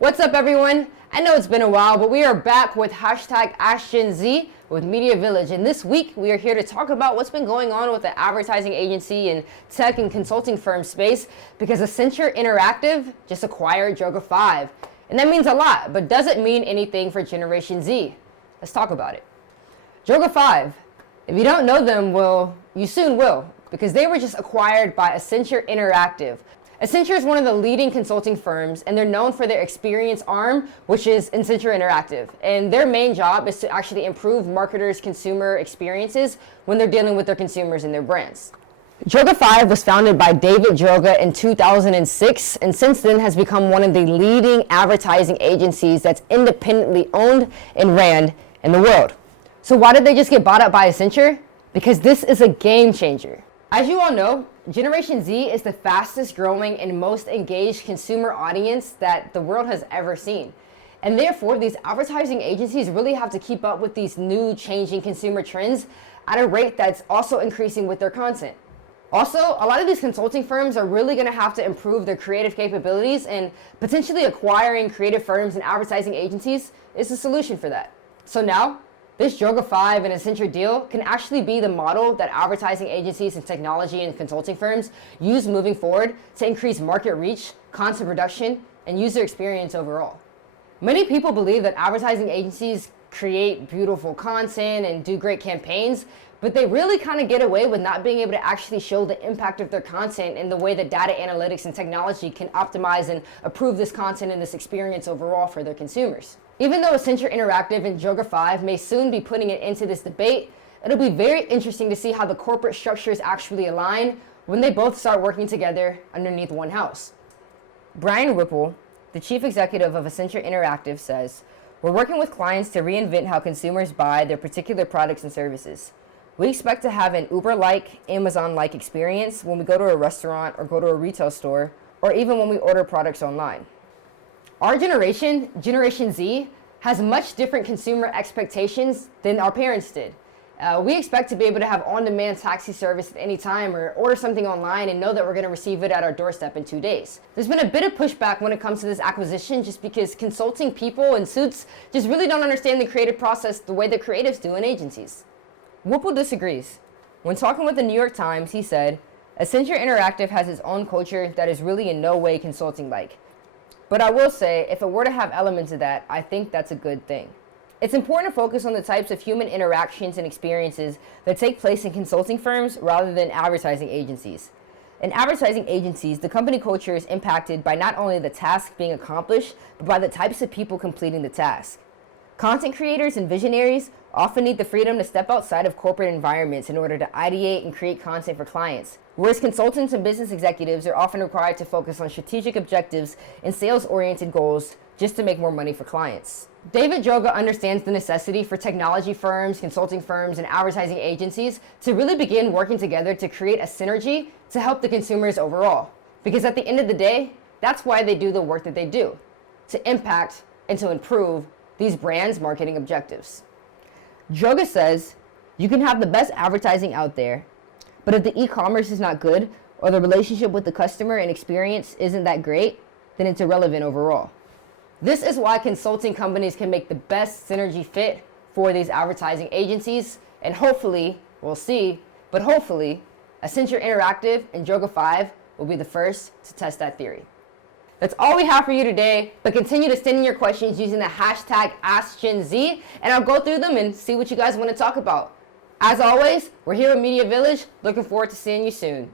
What's up, everyone? I know it's been a while, but we are back with hashtag AskGenZ with Media Village. And this week, we are here to talk about what's been going on with the advertising agency and tech and consulting firm space because Accenture Interactive just acquired Droga5. And that means a lot, but does it mean anything for Generation Z? Let's talk about it. Droga5, if you don't know them, well, you soon will, because they were just acquired by Accenture Interactive. Accenture is one of the leading consulting firms, and they're known for their experience arm, which is Accenture Interactive. And their main job is to actually improve marketers' consumer experiences when they're dealing with their consumers and their brands. Droga5 was founded by David Droga in 2006, and since then has become one of the leading advertising agencies that's independently owned and ran in the world. So why did they just get bought up by Accenture? Because this is a game changer. As you all know, Generation Z is the fastest growing and most engaged consumer audience that the world has ever seen. And therefore, these advertising agencies really have to keep up with these new changing consumer trends at a rate that's also increasing with their content. Also, a lot of these consulting firms are really going to have to improve their creative capabilities, and potentially acquiring creative firms and advertising agencies is the solution for that. So now, this Droga5 and Accenture deal can actually be the model that advertising agencies and technology and consulting firms use moving forward to increase market reach, content production, and user experience overall. Many people believe that advertising agencies create beautiful content and do great campaigns, but they really kind of get away with not being able to actually show the impact of their content in the way that data analytics and technology can optimize and approve this content and this experience overall for their consumers. Even though Accenture Interactive and Droga5 may soon be putting it into this debate, it'll be very interesting to see how the corporate structures actually align when they both start working together underneath one house. Brian Whipple, the chief executive of Accenture Interactive, says, "We're working with clients to reinvent how consumers buy their particular products and services. We expect to have an Uber-like, Amazon-like experience when we go to a restaurant or go to a retail store, or even when we order products online. Our generation, Generation Z, has much different consumer expectations than our parents did. We expect to be able to have on-demand taxi service at any time or order something online and know that we're going to receive it at our doorstep in 2 days. There's been a bit of pushback when it comes to this acquisition just because consulting people in suits just really don't understand the creative process the way the creatives do in agencies." Whipple disagrees. When talking with the New York Times, he said, "Accenture Interactive has its own culture that is really in no way consulting-like. But I will say, if it were to have elements of that, I think that's a good thing. It's important to focus on the types of human interactions and experiences that take place in consulting firms rather than advertising agencies. In advertising agencies, the company culture is impacted by not only the task being accomplished, but by the types of people completing the task. Content creators and visionaries often need the freedom to step outside of corporate environments in order to ideate and create content for clients, whereas consultants and business executives are often required to focus on strategic objectives and sales-oriented goals just to make more money for clients." David Droga understands the necessity for technology firms, consulting firms, and advertising agencies to really begin working together to create a synergy to help the consumers overall. Because at the end of the day, that's why they do the work that they do, to impact and to improve these brands' marketing objectives. Droga says, "You can have the best advertising out there, but if the e-commerce is not good or the relationship with the customer and experience isn't that great, then it's irrelevant overall." This is why consulting companies can make the best synergy fit for these advertising agencies, and hopefully, we'll see, but hopefully, Accenture Interactive and Droga5 will be the first to test that theory. That's all we have for you today, but continue to send in your questions using the hashtag AskGenZ, and I'll go through them and see what you guys want to talk about. As always, we're here at Media Village. Looking forward to seeing you soon.